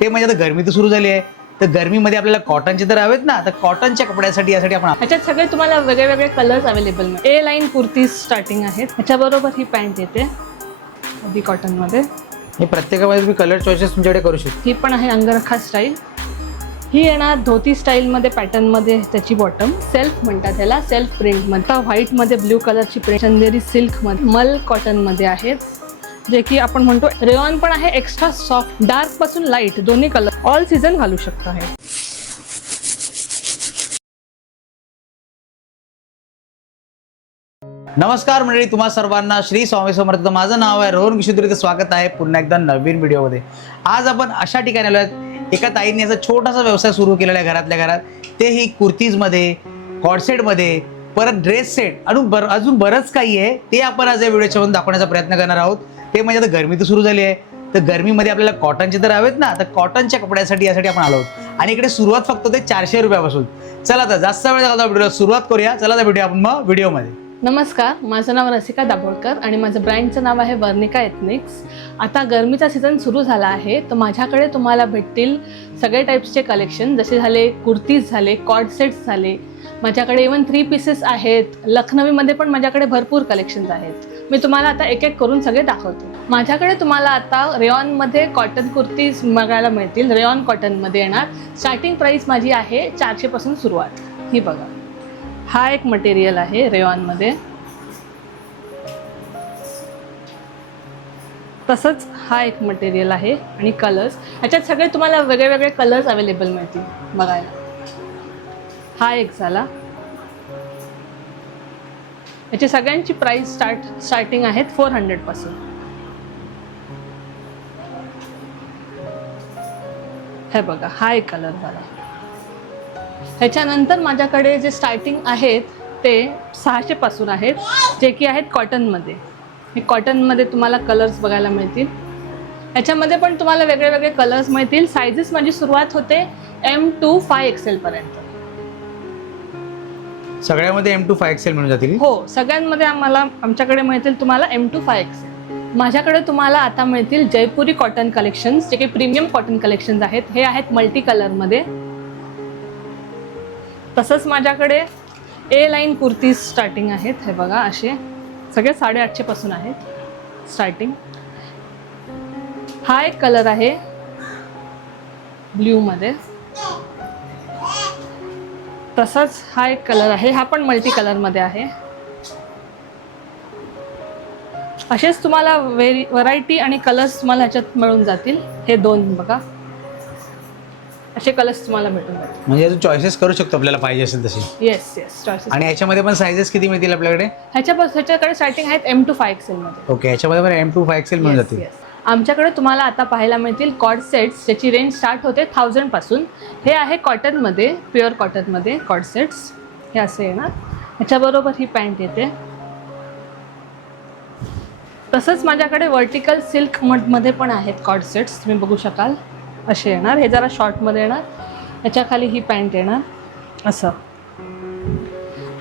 ते म्हणजे आता गरमी तर सुरू झाली आहे, तर गरमीमध्ये आपल्याला कॉटनचे तर हवेत ना, तर कॉटनच्या कपड्यासाठी यासाठी आपण ह्याच्यात सगळे तुम्हाला वेगळे वेगळे कलर्स अवेलेबल मिळतील. ए लाईन कुर्तीज स्टार्टिंग आहेत. ह्याच्याबरोबर ही पॅन्ट येते अगदी कॉटनमध्ये. हे प्रत्येकामध्ये तुम्ही कलर चॉईसेस तुमच्याकडे करू शकता. ही पण आहे अंगरखा स्टाईल. ही येणार धोती स्टाईलमध्ये पॅटर्नमध्ये. त्याची बॉटम सेल्फ म्हणतात त्याला, सेल्फ प्रिंटमध्ये. व्हाईटमध्ये ब्ल्यू कलरची प्रिंट, चंदेरी सिल्कमध्ये, मल कॉटनमध्ये आहेत, जे की आपण म्हणतो रेयॉन पण आहे, एक्स्ट्रा सॉफ्ट, डार्क पासून लाईट दोन्ही कलर ऑल सीझन घालू शकता. आहे नमस्कार मंडळी, तुम्हा सर्वांना श्री स्वामी समर्थ. माझं नाव आहे रोहन किशोरी. स्वागत आहे पुन्हा एकदा नवीन व्हिडिओमध्ये. आज आपण अशा ठिकाणी आलो आहेत, एका ताईंनी असा छोटासा व्यवसाय सुरू केलेला आहे घरातल्या घरात. तेही कुर्तीजमध्ये, कॉर्डसेटमध्ये, परत ड्रेस सेट आणि अजून बरंच काही आहे. ते आपण आज या व्हिडिओच्या मधून दाखवण्याचा प्रयत्न करणार आहोत. ते म्हणजे आता गरमी तर सुरू झाली आहे, तर गरमीमध्ये आपल्याला कॉटनचे तर हवेत ना, तर कॉटनच्या कपड्यासाठी यासाठी आपण आलो आहोत. आणि इकडे सुरुवात फक्त ते 400 रुपयापासून. चला तर जास्त वेळ घालता व्हिडिओला सुरुवात करूया. चला तर भेटूया आपण मग व्हिडिओमध्ये. नमस्कार, माझं नाव रसिका दाभोळकर आणि माझं ब्रँडचं नाव आहे वर्णिका एथनिक्स. आता गरमीचा सीझन सुरू झाला आहे, तर माझ्याकडे तुम्हाला भेटतील सगळे टाईप्सचे कलेक्शन. जसे झाले कुर्तीज झाले, कॉर्ड सेट्स झाले, माझ्याकडे इवन 3 पीसेस आहेत. लखनवीमध्ये पण माझ्याकडे भरपूर कलेक्शन्स आहेत. मी तुम्हाला आता एक एक करून सगळे दाखवते. माझ्याकडे तुम्हाला आता रेयॉनमध्ये कॉटन कुर्तीज बघायला मिळतील. रेयॉन कॉटनमध्ये येणार. स्टार्टिंग प्राईस माझी आहे 400 पासून सुरुवात. ही बघा, हा एक मटेरियल आहे रेयॉनमध्ये. तसंच हा एक मटेरियल आहे आणि कलर्स ह्याच्यात सगळे तुम्हाला वेगळे वेगळे कलर्स अवेलेबल मिळतील बघायला. हा एक झाला. याची सगळ्यांची प्राइस स्टार्टिंग आहेत 400 पासून. हे बघा, हा एक कलर झाला. ह्याच्यानंतर माझ्याकडे जे स्टार्टिंग आहेत ते 600 पासून आहेत, जे की आहेत कॉटनमध्ये. हे कॉटनमध्ये तुम्हाला कलर्स बघायला मिळतील. ह्याच्यामध्ये पण तुम्हाला वेगळे वेगळे कलर्स मिळतील. सायझेस माझी सुरुवात होते M to 5XL पर्यंत. सगळ्यामध्ये M to 5XL मिळून जातील. हो, सगळ्यांमध्ये आमच्याकडे मिळतील तुम्हाला M to 5XL. माझ्याकडे तुम्हाला आता मिळतील जयपुरी कॉटन कलेक्शन्स, जे काही प्रीमियम कॉटन कलेक्शन्स आहेत. हे आहेत मल्टी कलरमध्ये. तसंच माझ्याकडे ए लाईन कुर्तीज स्टार्टिंग आहेत. हे बघा, असे सगळे 850 पासून आहेत स्टार्टिंग. हा एक कलर आहे ब्ल्यूमध्ये. तसंच हा एक कलर आहे, हा पण मल्टी कलरमध्ये आहे. असेच तुम्हाला व्हरायटी आणि कलर्स तुम्हाला ह्याच्यात मिळून जातील. हे दोन बघा, असे कलर्स तुम्हाला भेटून जातील. म्हणजे अजून चॉईसेस करू शकतो आपल्याला पाहिजे असेल तसे. Yes choices. आणि याच्यामध्ये पण सायझेस किती मिळतील आपल्याकडे? ह्याच्याकडे स्टार्टिंग आहेत M to 5XL मध्ये. ओके, याच्यामध्ये पण M to 5XL मिळून जातील. आमच्याकडे तुम्हाला आता पाहायला मिळतील कॉर्ड सेट्स, ज्याची रेंज स्टार्ट होते 1000 पासून. हे आहे कॉटनमध्ये, प्युअर कॉटनमध्ये कॉर्ड सेट्स. हे असे येणार. ह्याच्याबरोबर ही पॅन्ट येते. तसंच माझ्याकडे वर्टिकल सिल्क मध्ये पण आहेत कॉर्ड सेट्स, तुम्ही बघू शकाल. असे येणार. हे जरा शॉर्टमध्ये येणार. ह्याच्या खाली ही पॅन्ट येणार असं.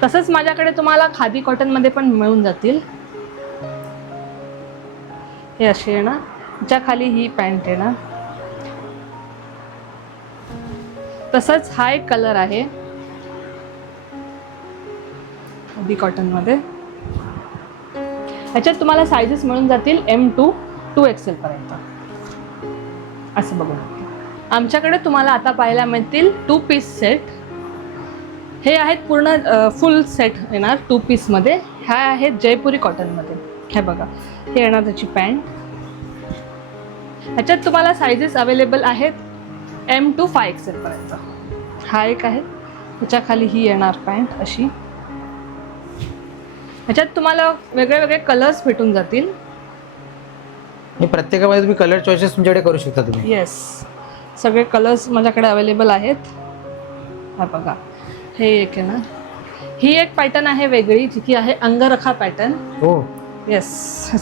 तसंच माझ्याकडे तुम्हाला खादी कॉटनमध्ये पण मिळून जातील. हे असे येणार. ह्याच्या खाली ही पॅन्ट येणार. तसंच हा एक कलर आहे खादी कॉटनमध्ये. ह्याच्यात तुम्हाला सायझेस मिळून जातील M to 2XL पर्यंत. असं बघू. आमच्याकडे तुम्हाला आता पाहायला मिळतील 2 पीस सेट. हे आहेत पूर्ण फुल सेट येणार 2 पीसमध्ये. ह्या आहेत जयपुरी कॉटनमध्ये. हे बघा, हे येणार त्याची पॅन्ट. ह्याच्यात तुम्हाला सायझेस अवेलेबल आहेत M to 5XL पर्यंत. हा एक आहे. ह्याच्या खाली ही येणार पॅन्ट अशी. ह्याच्यात तुम्हाला वेगळे वेगळे कलर्स भेटून जातील. हे प्रत्येकामध्ये तुम्ही कलर चॉईसेस तुमच्याकडे करू शकता तुम्ही. येस, सगळे कलर्स माझ्याकडे अवेलेबल आहेत. हा बघा, हे एक आहे ना. ही एक पॅटर्न आहे वेगळी, जी की आहे अंगरखा पॅटर्न. हो, येस,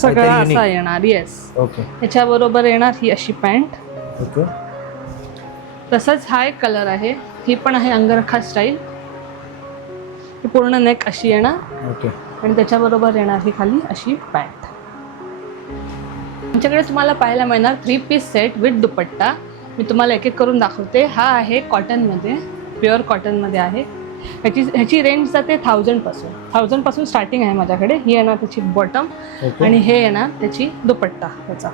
सगळं असा येणार. Yes, okay. ह्याच्याबरोबर येणार ही अशी पॅन्ट. ओके. तसंच हा एक कलर आहे. ही पण आहे अंगरखा स्टाईल. ही पूर्ण नेक अशी येणार. ओके. आणि त्याच्याबरोबर येणार ही खाली अशी पॅन्ट. आमच्याकडे तुम्हाला पाहायला मिळणार 3 पीस सेट विथ दुपट्टा. मी तुम्हाला एक एक करून दाखवते. हा आहे कॉटनमध्ये, प्युअर कॉटनमध्ये आहे. ह्याची रेंज जाते 1000पासून स्टार्टिंग आहे माझ्याकडे. ही येणार त्याची बॉटम आणि हे येणार त्याची दुपट्टा ह्याचा.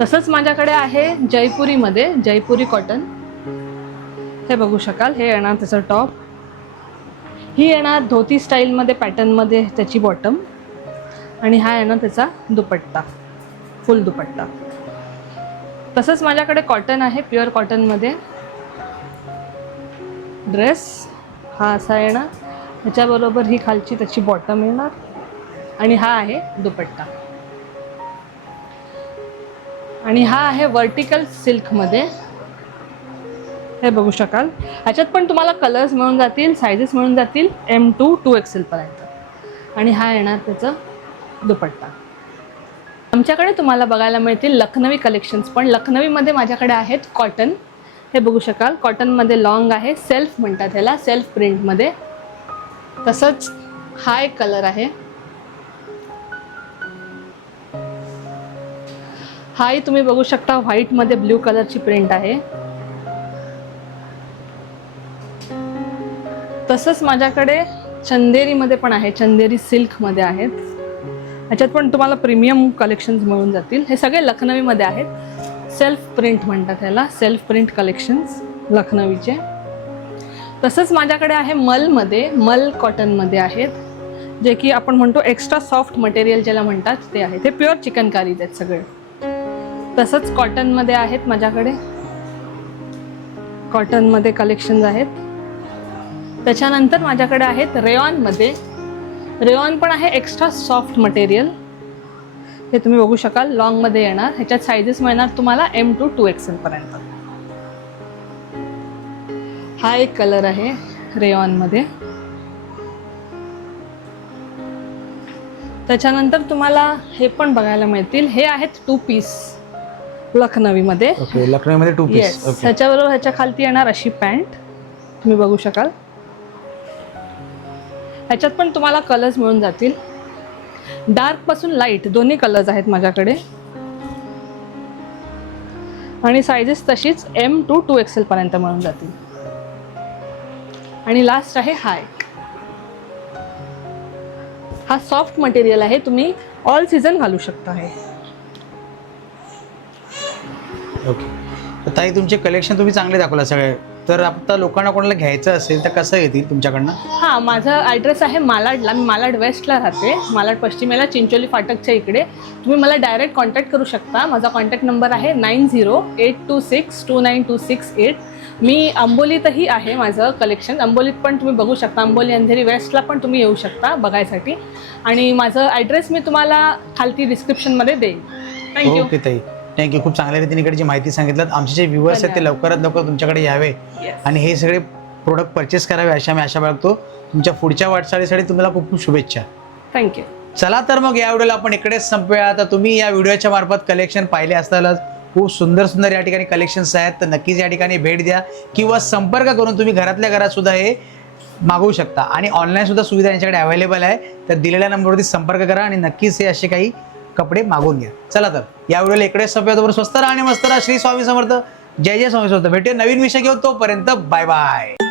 तसंच माझ्याकडे आहे जयपुरीमध्ये, जयपुरी कॉटन. हे बघू शकाल, हे येणार त्याचं टॉप. ही येणार धोती स्टाईलमध्ये पॅटर्नमध्ये त्याची बॉटम आणि हा येणार त्याचा दुपट्टा, फुल दुपट्टा. तसंच माझ्याकडे कॉटन आहे, प्युअर कॉटनमध्ये ड्रेस. हा असा येणार, ह्याच्याबरोबर ही खालची त्याची बॉटम येणार आणि हा आहे दुपट्टा. आणि हा आहे वर्टिकल सिल्कमध्ये. हे बघू शकाल, ह्याच्यात पण तुम्हाला कलर्स मिळून जातील, सायझेस मिळून जातील M2 2XL पर्यंत. आणि हा येणार त्याचं दुपट्टा. आमच्याकडे तुम्हाला बघायला मिळतील लखनवी कलेक्शन्स, पण लखनवीमध्ये माझ्याकडे आहेत कॉटन. हे बघू शकाल, कॉटनमध्ये लॉंग आहे, सेल्फ म्हणतात ह्याला, सेल्फ प्रिंटमध्ये. तसंच हा एक कलर आहे, हाही तुम्ही बघू शकता, व्हाईटमध्ये ब्ल्यू कलरची प्रिंट आहे. तसंच माझ्याकडे चंदेरीमध्ये पण आहे, चंदेरी सिल्कमध्ये आहेत. ह्याच्यात पण तुम्हाला प्रीमियम कलेक्शन्स मिळून जातील. हे सगळे लखनवीमध्ये आहेत, सेल्फ प्रिंट म्हणतात ह्याला, सेल्फ प्रिंट कलेक्शन्स लखनवीचे. तसंच माझ्याकडे आहे मलमध्ये, मल कॉटनमध्ये आहेत, जे की आपण म्हणतो एक्स्ट्रा सॉफ्ट मटेरियल ज्याला म्हणतात ते आहे. ते प्युअर चिकनकारीज आहेत सगळे. तसंच कॉटनमध्ये आहेत माझ्याकडे, कॉटनमध्ये कलेक्शन्स आहेत. त्याच्यानंतर माझ्याकडे आहेत रेयॉनमध्ये. रेयॉन पण आहे एक्स्ट्रा सॉफ्ट मटेरियल. हे तुम्ही बघू शकाल, लॉंगमध्ये येणार. ह्याच्यात सायझेस मिळणार तुम्हाला M2 2XL पर्यंत. हा एक कलर आहे रेयॉनमध्ये. त्याच्यानंतर तुम्हाला हे पण बघायला मिळतील. हे आहेत 2 पीस लखनवीमध्ये. लखनवीमध्ये 2 पीस. ह्याच्याबरोबर ह्याच्या खालती येणार अशी पॅन्ट, तुम्ही बघू शकाल. ह्याच्यात पण तुम्हाला कलर्स मिळून जातील, डार्क पासून लाईट दोन्ही कलर्स आहेत माझ्याकडे. आणि सायझेस तशीच M2 2XL पर्यंत मिळून जातील. आणि लास्ट आहे हा एक. हा सॉफ्ट मटेरियल आहे, तुम्ही ऑल सीझन घालू शकता. हे ओके. तर ताई, तुमचे कलेक्शन तुम्ही चांगले दाखवला सगळे. तर आता लोकांना कोणाला घ्यायचं असेल तर कसं येतील तुमच्याकडनं? हां, माझा ॲड्रेस आहे मालाडला. मी मालाड वेस्टला राहते, मालाड पश्चिमेला, चिंचोली फाटकच्या इकडे. तुम्ही मला डायरेक्ट कॉन्टॅक्ट करू शकता. माझा कॉन्टॅक्ट नंबर आहे 9082629268. मी अंबोलीतही आहे माझं कलेक्शन. अंबोलीत पण तुम्ही बघू शकता, अंबोली अंधेरी वेस्टला पण तुम्ही येऊ शकता बघायसाठी. आणि माझं ॲड्रेस मी तुम्हाला खालती डिस्क्रिप्शनमध्ये देईन. थँक्यू. ओके ताई, थँक्यू. खूप चांगल्या रीतीने इकडे जी माहिती सांगितलं. आमचे जे व्ह्युअर्स आहेत ते लवकरात लवकर तुमच्याकडे यावे आणि हे सगळे प्रोडक्ट परचेस करावे अशा मी आशा बाळगतो. तुमच्या पुढच्या वाटचालीसाठी तुम्हाला खूप खूप शुभेच्छा. थँक्यू. चला तर मग या व्हिडिओला आपण इकडेच संपूया. तर तुम्ही या व्हिडिओच्या मार्फत कलेक्शन पाहिले असतालच. खूप सुंदर सुंदर या ठिकाणी कलेक्शन्स आहेत. तर नक्कीच या ठिकाणी भेट द्या किंवा संपर्क करून तुम्ही घरातल्या घरात सुद्धा हे मागवू शकता. आणि ऑनलाईन सुद्धा सुविधा यांच्याकडे अवेलेबल आहे. तर दिलेल्या नंबरवरती संपर्क करा आणि नक्कीच हे असे काही कपडे मागवून घ्या. चला तर या व्हिडिओला इकडेच संपूया. तोपर्यंत स्वस्त राहा आणि मस्त राहा. श्री स्वामी समर्थ. जय जय स्वामी समर्थ. भेटूया नवीन विषय घेऊन. तोपर्यंत बाय बाय.